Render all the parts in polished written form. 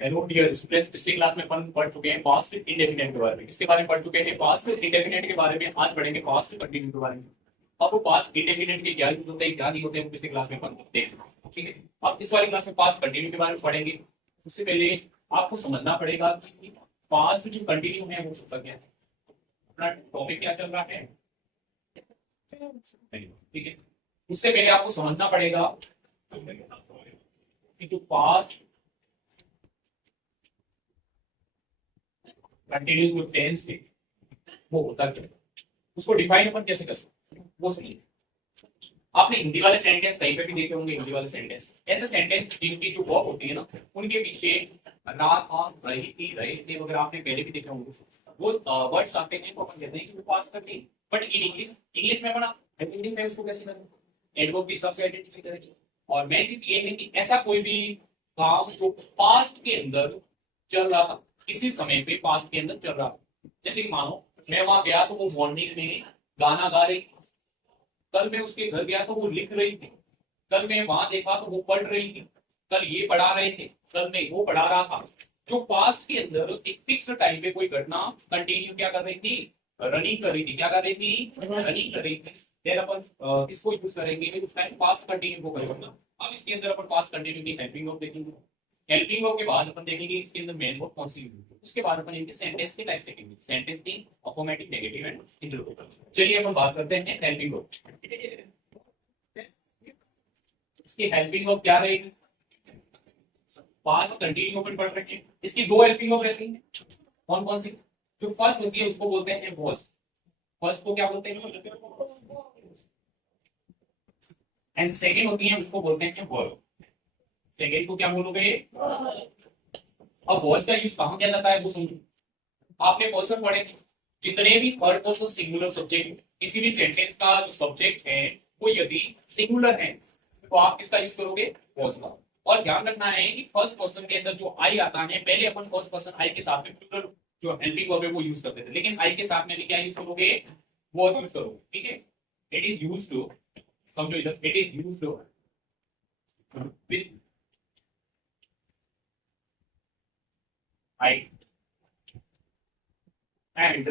Hello dear students, पिछली class में अपन पढ़ चुके हैं पास्ट इंडेफिनिट के बारे में। इसके बारे में पढ़ चुके हैं पास्ट इंडेफिनिट के बारे में। आज पढ़ेंगे पास्ट कंटिन्यू के बारे में। अब वो पास्ट इंडेफिनिट के क्या यूज होते हैं, क्या नहीं होते हैं, पिछली क्लास में अपन देख चुके हैं। ठीक है, अब इस वाली क्लास में पास्ट कंटिन्यू के बारे में पढ़ेंगे। उससे पहले आपको समझना पड़ेगा कि पास्ट जो कंटिन्यू है वो होता क्या है, अपना टॉपिक क्या चल रहा है। ठीक है, उससे पहले आपको समझना पड़ेगा कि जो पास्ट कंटिन्यू जो टेंस है वो होता क्या है, उसको डिफाइन अपन कैसे कर सकते हैं वो सुनिए। आपने हिंदी वाले सेंटेंस कहीं पे भी देखे होंगे। हिंदी वाले सेंटेंस ऐसे सेंटेंस जिनकी जो वर्ब होती है ना, उनके पीछे रात आप रही थी, रहे थे वगैरह आपने पहले भी देखे होंगे। वो वर्ड्स आते हैं तो अपन कहते हैं कि वो पास्ट करते हैं। बट इन इंग्लिश, इंग्लिश में अपना आइडेंटिफाई में उसको कैसे करेंगे, एडवर्ब के हिसाब से आइडेंटिफाई करेंगे। और मेन चीज ये है कि ऐसा कोई भी काम जो पास्ट के अंदर चल रहा था, किसी समय पे पास्ट के अंदर चल रहा था। जैसे कि मानो मैं वहां गया तो वो मॉर्निंग में गाना गा रही थी, कल मैं उसके घर गया तो वो लिख रही थी, कल मैं वहां देखा तो वो पढ़ रही थी, कल ये पढ़ा रहे थे, कल मैं वो पढ़ा रहा था। जो पास्ट के अंदर एक फिक्स टाइम पे कोई घटना कंटिन्यू क्या कर रही थी, रनिंग कर रही थी। क्या कर रही थी, रनिंग कर रही थी। फिर अपन इसको यूज करेंगे उस टाइम पास्ट कंटिन्यू को करेंगे। अब इसके अंदर अपन पास्ट कंटिन्यू की हेल्पिंग ऑफ देखेंगे। हेल्पिंग वर्ब के बाद अपन देखेंगे इसके अंदर मेन वर्ब कौन सी यूज होती है। उसके बाद अपन इनके सेंटेंस के टाइप्स देखेंगे, सेंटेंस की अफर्मेटिव, नेगेटिव एंड इंटरोगेटिव। चलिए अपन बात करते हैं हेल्पिंग वर्ब। इसकी हेल्पिंग वर्ब क्या रहेगी, पास्ट कंटिन्यू अपन पढ़ रखे हैं। इसकी दो हेल्पिंग वर्ब रहती है, कौन कौन सी। जो फर्स्ट होती है उसको बोलते हैं वॉज। फर्स्ट को क्या बोलते हैं, एंड सेकंड होती है उसको बोलते हैं वर्ब। सेकंड को क्या बोलोगे। अब वॉज का यूज कहां किया जाता है वो समझो। आपने पर्सन पढ़े, जितने भी थर्ड पर्सन सिंगुलर सब्जेक्ट किसी भी सेंटेंस का जो सब्जेक्ट है वो यदि सिंगुलर है तो आप किसका यूज करोगे, वॉज का। और ध्यान रखना है कि फर्स्ट पर्सन के अंदर जो आई आता है, पहले अपन फर्स्ट पर्सन आई के साथ में प्लूरल जो हेल्पिंग वर्ब है वो यूज करते थे, लेकिन आई के साथ में भी क्या यूज करोगे, वॉज यूज करोगे। ठीक है, इट इज यूज्ड टू, समझो इधर, it is used to with I and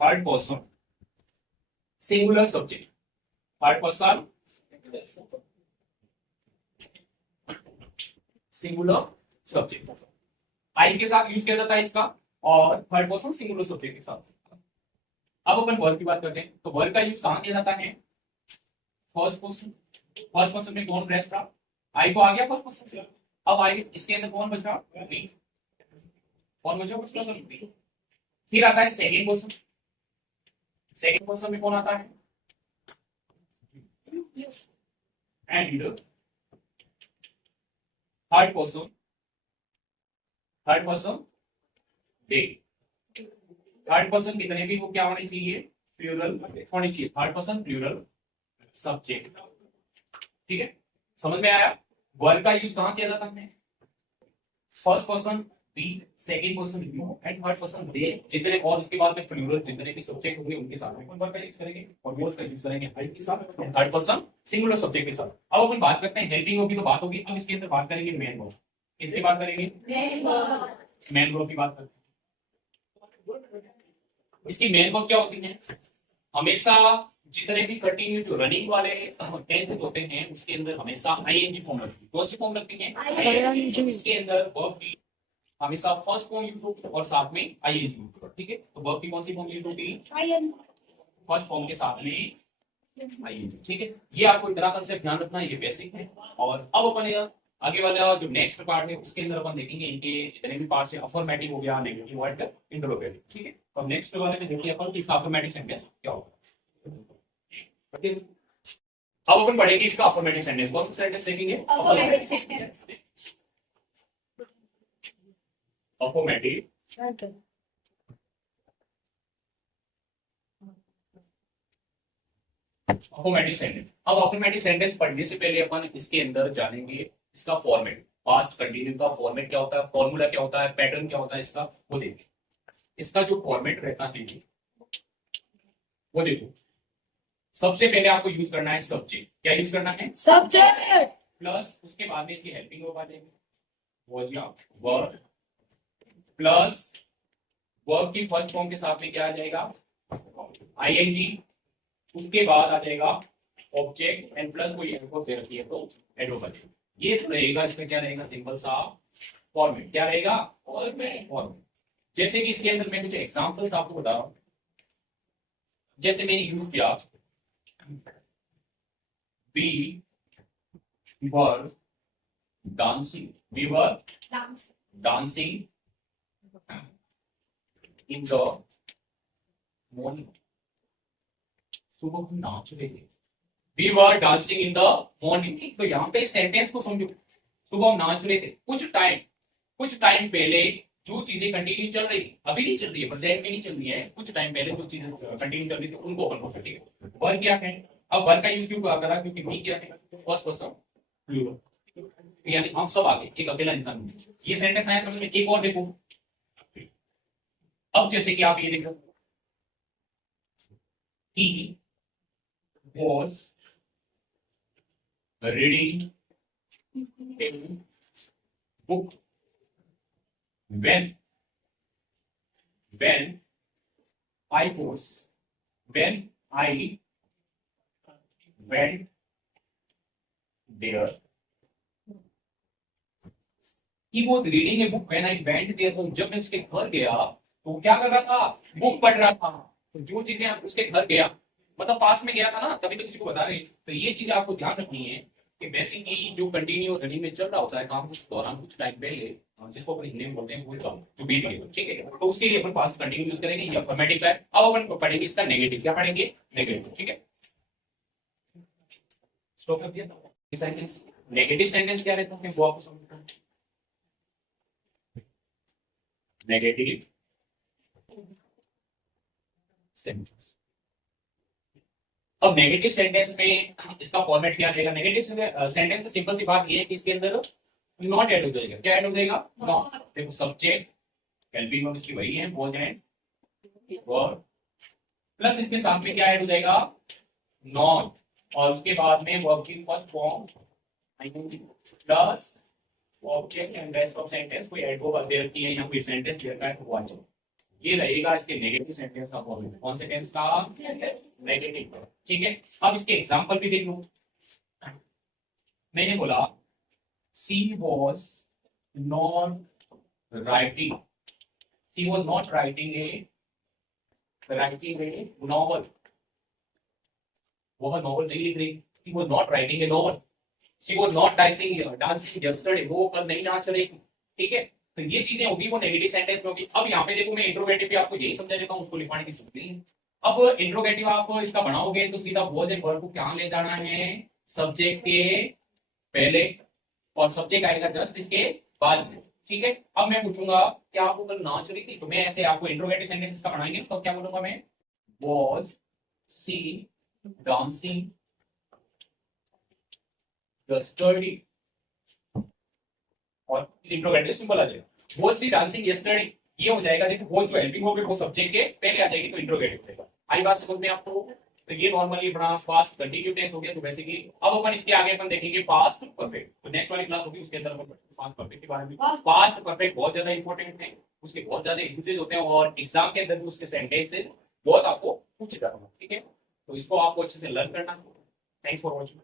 third person singular subject. Third person singular subject I के साथ यूज किया जाता है इसका, और थर्ड पर्सन सिंगुलर सब्जेक्ट के साथ। अब अपन वर्ब की बात करते हैं तो वर्ब का यूज कहां किया जाता है, फर्स्ट पर्सन। फर्स्ट पर्सन में कौन रेस्ट रहा, आई तो आ गया फर्स्ट पर्सन से। अब आई इसके अंदर कौन बच रहा, मी। कौन बचा फर्स्ट पर्सन, मी। फिर आता है सेकंड पर्सन। सेकंड पर्सन में कौन आता है, and third person, third person they. Third person कितने भी वो क्या होने चाहिए, प्लूरल होनी चाहिए। Third person plural subject. ठीक है, समझ में आया। वर्ब का यूज कहां किया जाता है, first person we, second person you and third person they. जितने और उसके बाद में प्लूरल जितने भी सब्जेक्ट होंगे उनके साथ में वर्ब का यूज करेंगे, और वर्ब का यूज करेंगे आई के साथ, थर्ड पर्सन सिंगुलर सब्जेक्ट के साथ। अब अपन बात करते हैं हेल्पिंग वर्ब की, तो बात होगी अब इसके अंदर बात करेंगे मेन वर्ब। इसकी बात करेंगे मेन वर्ब की बात करते हैं। इसकी मेन वर्ब क्या होती है, हमेशा जितने भी कंटिन्यू जो रनिंग वाले टेंसेस होते हैं उसके अंदर हमेशा आईएनजी फॉर्म लगती है। कौन सी फॉर्म लगती है, आईएनजी। इसके अंदर वर्ब की हमेशा फर्स्ट फॉर्म यूज होगी और साथ में आईएनजी यूज होगा। ठीक है, तो वर्ब की कौन सी फॉर्म यूज होगी, फर्स्ट फॉर्म के साथ में आईएनजी। ठीक है, ये आपको इतना कंसेप्ट ध्यान रखना है, ये बेसिक है। और अब अपन आगे वाला जो नेक्स्ट पार्ट है उसके अंदर अपन देखेंगे इनके जितने भी पार्ट्स है, अफर्मेटिव हो गया, नेगेटिव वर्ड, इंटरोगेटिव। ठीक है, तो नेक्स्ट वाले में देखिए अपन इसका अफर्मेटिव सेंटेंस क्या होगा। अब अपन पढ़ेंगे इसका अफर्मेटिव सेंटेंस। कौन सा सेंटेंस देखेंगे, affirmative sentence. Affirmative affirmative sentence. अब अफर्मेटिव सेंटेंस पढ़ने से पहले अपन इसके अंदर जानेंगे इसका फॉर्मेट। पास्ट कंटिन्यू का फॉर्मेट क्या होता है, फॉर्मूला क्या होता है, पैटर्न क्या होता है इसका, वो देखेंगे। इसका जो फॉर्मेट रहता है वो देखो, सबसे पहले आपको यूज करना है सब्जेक्ट। क्या यूज करना है? सब्जेक्ट प्लस उसके बाद में इसकी हेल्पिंग वर्ब आ जाएगी, वॉज या वर्ब, प्लस वर्ब की फर्स्ट फॉर्म के साथ में क्या आ जाएगा? आईएनजी। उसके बाद आ जाएगा ऑब्जेक्ट एंड प्लस कोई एडवर्ब दे रखी है तो एडवर्ब आ जाएगा। ये तो रहेगा, इसमें क्या रहेगा? सिंपल सा फॉर्मेट। क्या रहेगा? फॉर्मेट। जैसे कि इसके अंदर मैं कुछ एग्जांपल्स आपको बता रहा हूं। जैसे मैंने यूज किया we were dancing, we were dancing in the morning. सुबह हम नाच रहे थे, we were dancing in the morning. तो यहाँ पे सेंटेंस को समझो, सुबह हम नाच रहे थे, कुछ टाइम पहले जो चीजें कंटिन्यू चल रही थी, अभी नहीं चल रही है, प्रेजेंट में नहीं चल रही है, कुछ टाइम पहले जो चीजें कंटिन्यू चल रही थी उनको अपन को ठीक है। वर्ब क्या है? अब वर्ब का यूज क्यों करा? क्योंकि वी क्या है? फर्स्ट पर्सन प्लूरल, यानी हम सब आगे, एक अकेला इंसान। ये सेंटेंस आया समझ में? एक और देखो, अब जैसे कि आप ये देखो, he was reading a book when I went there. He was reading a book when I went there. तो जब मैं उसके घर गया तो वो क्या कर रहा था? बुक पढ़ रहा था। तो जो चीजें आप उसके घर गया, मतलब पास में गया था ना, तभी तो किसी को बता रहे। तो ये चीजें आपको ध्यान रखनी है कि बेसिकली जो कंटिन्यू रनिंग में चल रहा होता है काम, उस दौरान कुछ टाइम पहले, जिसको अपन हिंदी में बोलते हैं भूल काम, जो बीत गया, ठीक है, तो उसके लिए अपन पास्ट कंटिन्यू यूज करेंगे या अफर्मेटिव है। अब अपन पढ़ेंगे इसका नेगेटिव। क्या पढ़ेंगे? नेगेटिव, ठीक है। स्टॉप कर दिया सेंटेंस। नेगेटिव सेंटेंस क्या रहता है वो आपको समझना है। Negative sentence. अब नेगेटिव सेंटेंस में इसका फॉर्मेट क्या रहेगा? नेगेटिव सेंटेंस में सिंपल सी बात ये है कि इसके अंदर नॉट ऐड हो जाएगा। क्या ऐड हो जाएगा? नॉट। देखो सब्जेक्ट, हेल्पिंग वर्ब इसकी वही है, वॉज एंड वर्ब, प्लस इसके साथ में क्या ऐड हो जाएगा? नॉट। और उसके बाद में वर्ब की first form ING plus object and rest of sentence कोई एडवर्ब देयर की है या कोई सेंटेंस देयर का है वो आ जाए। ये रहेगा इसके नेगेटिव सेंटेंस का फॉर्मेट। कौन से टेंस का? नेगेटिव, ठीक है। अब इसके एग्जांपल भी देख लो। मैंने बोला she was not writing, she was not writing a novel. वह नॉवल नहीं लिख रही। She was not writing a novel. She was not dancing yesterday, वो कल नहीं नाच रही, ठीक है। तो ये चीजें होगी वो नेगेटिव सेंटेंस में होगी। अब यहाँ पे देखो मैं इंट्रोगेटिव भी आपको यही समझा देता हूँ, उसको लिखवाने की जरूरत नहीं है। अब इंट्रोगेटिव आप इसका बनाओगे तो सीधा वॉज एंड वर्ब को क्या ले जाना है? सब्जेक्ट के पहले, और सब्जेक्ट आएगा जस्ट इसके बाद में, ठीक है। अब मैं पूछूंगा क्या आपको कल नाच रही थी, तो मैं ऐसे आपको इंट्रोगेटिव सेंटेंस इसका बनाएंगे तो क्या बोलूंगा मैं? वॉज सी डांसिंग यस्टरडे, और इंट्रोगेटिव सिंपल आ जाएगा। वो सी डांसिंग यस्टरडे, ये हो जाएगा। देखो वो जो हेल्पिंग होगी वो सब्जेक्ट के पहले आ जाएगी तो इंट्रोगेटिव हो जाएगा। आई बात समझ में आपको? तो ये नॉर्मली अपना पास्ट कंटिन्यू टेंस हो गया। तो बेसिकली अब अपन इसके आगे अपन देखेंगे पास्ट परफेक्ट। तो नेक्स्ट वाली क्लास होगी उसके अंदर अपन पास्ट परफेक्ट के बारे में। पास्ट परफेक्ट बहुत ज्यादा इंपॉर्टेंट है, उसके बहुत ज्यादा यूजेज होते हैं और एग्जाम के अंदर भी उसके सेंटेंसेस बहुत आपको पूछे जाते हैं, ठीक है। तो इसको आपको अच्छे से लर्न करना है। Thanks for watching.